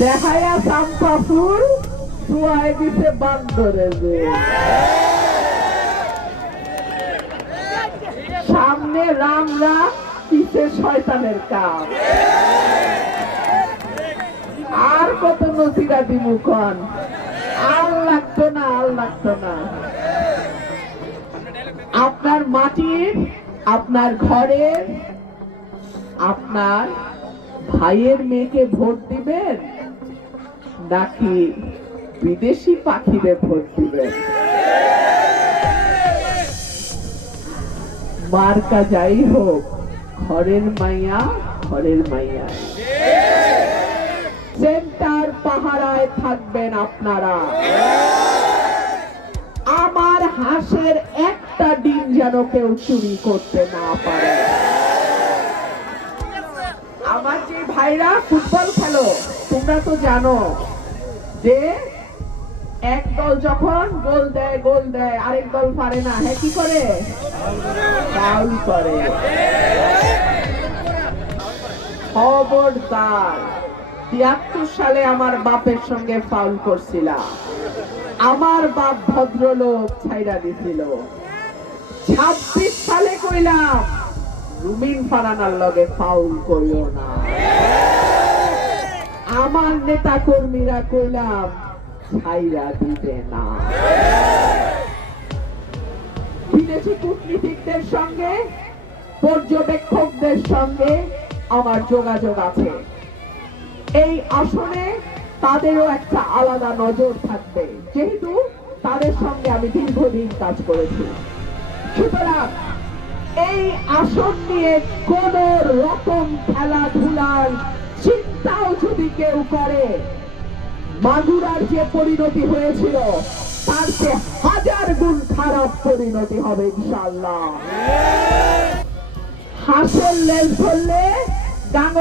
দেখায়া চাম্পা ফুল Shuai দিছে বান্দরে যে সামনে রাম রাম পিছে শয়তানের কাম। আর কত নসিরা দিমুখন, আর লাগতো না, আর লাগতো না। আপনার মাটির, আপনার ঘরের, আপনার ভাইয়ের মেয়েকে ভোট দিবেন নাকি বিদেশি পাখিরে ভোট দিবেন? মার্কা যাই হোক, ঘরের মাইয়া ঘরের মাইয়া। সেন্টার পাহারায় থাকবেন আপনারা। আমার হাঁসের একটা ডিম যেন কেউ চুরি করতে না পারে। আমার যে ভাইরা ফুটবল খেলো, তোমরা তো জানো যে এক দল যখন গোল দেয় আরেক দল পারে না, হ্যাঁ কি করে? ফাউল করে। খবরদার, ৭৩ সালে আমার বাপের সঙ্গে ফাউল করছিলাম, আমার বাপ ভদ্রলোক ছাইরা দিছিল। ২৬ সালে কইলাম রুমিন ফারানার লগে ফাউল করিও না। আমার নেতা কর্মীরা কইলাম ছাইরা দিবে না। বিদেশি কূটনীতিকদের সঙ্গে, পর্যবেক্ষকদের সঙ্গে আমার যোগাযোগ আছে। এই আসনে তাদেরও একটা আলাদা নজর থাকবে, যেহেতু তাদের সঙ্গে আমি দীর্ঘদিন কাজ করেছি। সুতরাং এই আসন নিয়ে কোন রকম খেলাধুলার চিন্তাও যদি কেউ করে, মাগুরার যে পরিণতি হয়েছিল তার চেয়ে ১০০০ গুণ খারাপ পরিণতি হবে ইনশাআল্লাহ। হাঁসের লেজ ধরলে ডাঙর